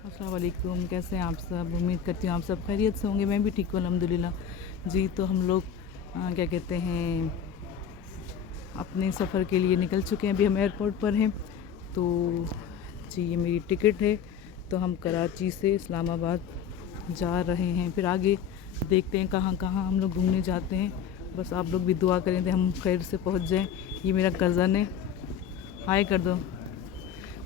अस्सलाम वालेकुम, कैसे हैं आप सब? उम्मीद करती हूँ आप सब खैरियत से होंगे। मैं भी ठीक हूँ अल्हम्दुलिल्लाह। जी, तो हम लोग क्या कहते हैं, अपने सफ़र के लिए निकल चुके हैं। अभी हम एयरपोर्ट पर हैं। तो जी, ये मेरी टिकट है। तो हम कराची से इस्लामाबाद जा रहे हैं। फिर आगे देखते हैं कहाँ कहाँ हम लोग घूमने जाते हैं। बस आप लोग भी दुआ करें थे हम खैर से पहुँच जाएं। ये मेरा कज़न है, हाय कर दो।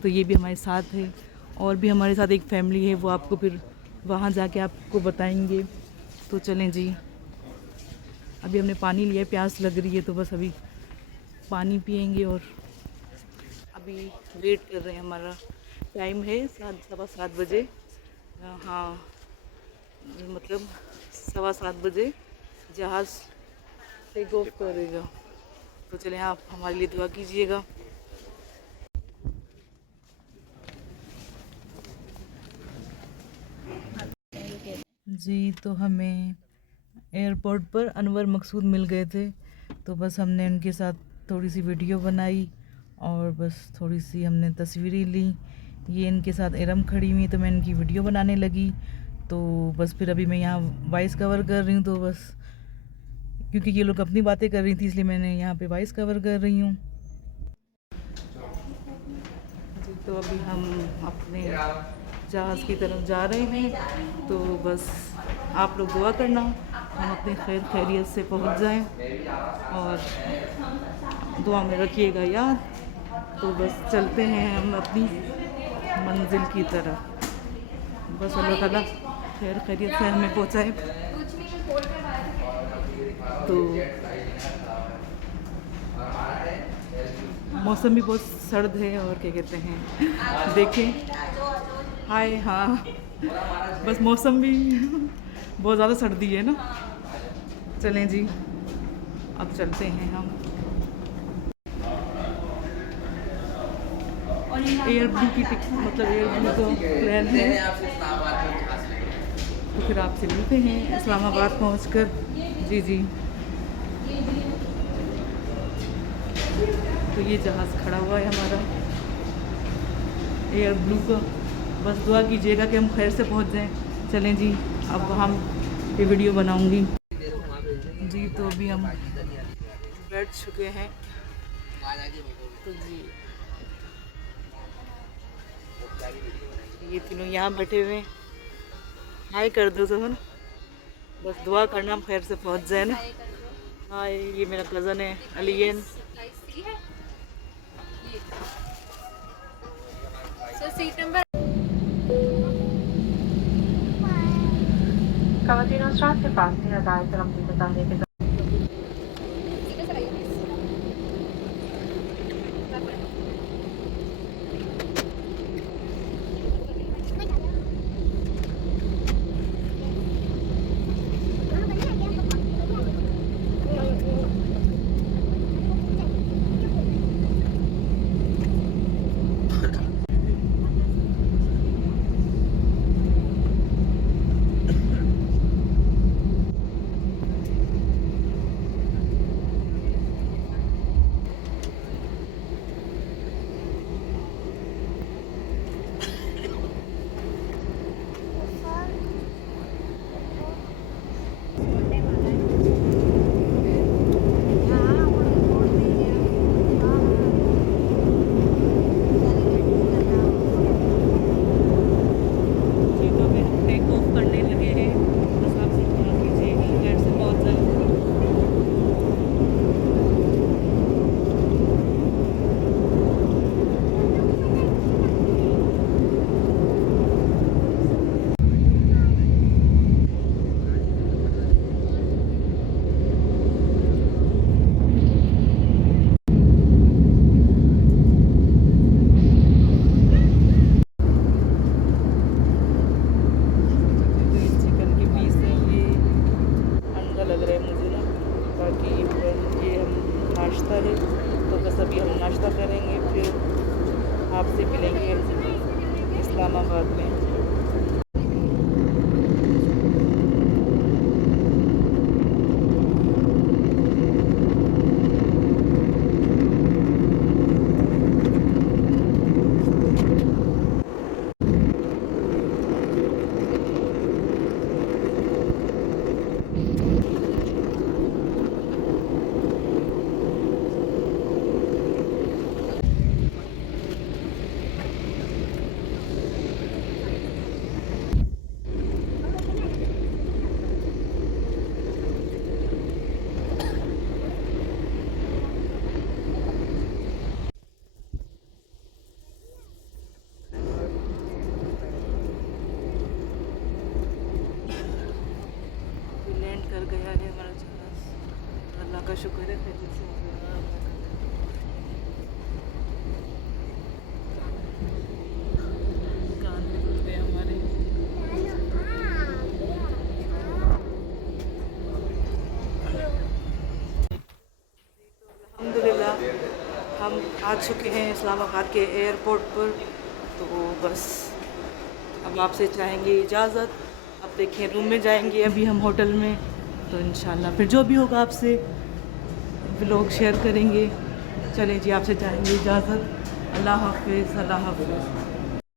तो ये भी हमारे साथ है, और भी हमारे साथ एक फैमिली है, वो आपको फिर वहाँ जाके आपको बताएंगे। तो चलें जी, अभी हमने पानी लिया, प्यास लग रही है तो बस अभी पानी पियेंगे। और अभी वेट कर रहे हैं, हमारा टाइम है 7, 7:15 बजे। हाँ, मतलब 7:15 बजे जहाज़ टेक ऑफ करेगा। तो चलें, आप हमारे लिए दुआ कीजिएगा। जी, तो हमें एयरपोर्ट पर अनवर मकसूद मिल गए थे। तो बस हमने उनके साथ थोड़ी सी वीडियो बनाई और बस थोड़ी सी हमने तस्वीरें ली। ये इनके साथ एरम खड़ी हुई, तो मैं इनकी वीडियो बनाने लगी। तो बस फिर अभी मैं यहाँ वॉइस कवर कर रही हूँ। तो बस क्योंकि ये लोग अपनी बातें कर रही थी, इसलिए मैंने यहाँ पे वॉइस कवर कर रही हूँ। जी, तो अभी हम अपने जहाज़ की तरफ जा रहे हैं। तो बस आप लोग दुआ करना हम अपने खैर खैरियत से पहुंच जाएं, और दुआ में रखिएगा याद। तो बस चलते हैं हम अपनी मंजिल की तरफ। बस अल्लाह ताला खैर खैरियत से हमें पहुंचाए। तो मौसम भी बहुत सर्द है, और क्या कहते हैं, देखें, हाय, हाँ, बस मौसम भी बहुत ज़्यादा सर्दी है ना। चलें जी, अब चलते हैं हम। एयर ब्लू की मतलब एयर ब्लू का प्लान है। तो फिर आपसे मिलते हैं इस्लामाबाद पहुंचकर। जी जी, तो ये जहाज़ खड़ा हुआ है हमारा एयर ब्लू का। बस दुआ कीजिएगा कि हम खैर से पहुंच जाएं। चलें जी, अब हम ये वीडियो बनाऊंगी। जी, तो अभी हम बैठ चुके हैं। तो जी, ये तीनों यहाँ बैठे हुए हैं। हाय कर दो सोहन, बस दुआ करना हम खैर से पहुंच जाए ना। हाय, ये मेरा कज़न है alien. Cavatino Strati passi ad Altram di Catania che जी, तो अभी हम टेक ऑफ करने लगे हैं। बस आप सब दुआ कीजिएगा खैर से पहुंच जाए। तो ये चिकन के पीस है, ये अंडा लग रहा है मुझे ना। बाकी ये हम नाश्ता है। तो बस अभी हम नाश्ता करेंगे, फिर आपसे मिलेंगे इस्लामाबाद में। का शुक्र है खैरियत से कान भी खुलते हैं हमारे। अल्हम्दुलिल्लाह हम आ चुके हैं इस्लामाबाद के एयरपोर्ट पर। तो बस अब आपसे चाहेंगे इजाज़त। अब देखिए रूम में जाएंगे अभी हम होटल में, तो इंशाल्लाह फिर जो भी होगा आपसे व्लॉग शेयर करेंगे। चलें जी, आपसे चाहेंगे इजाज़त। अल्लाह हाफ़िज़, अल्लाह हाफ़िज़।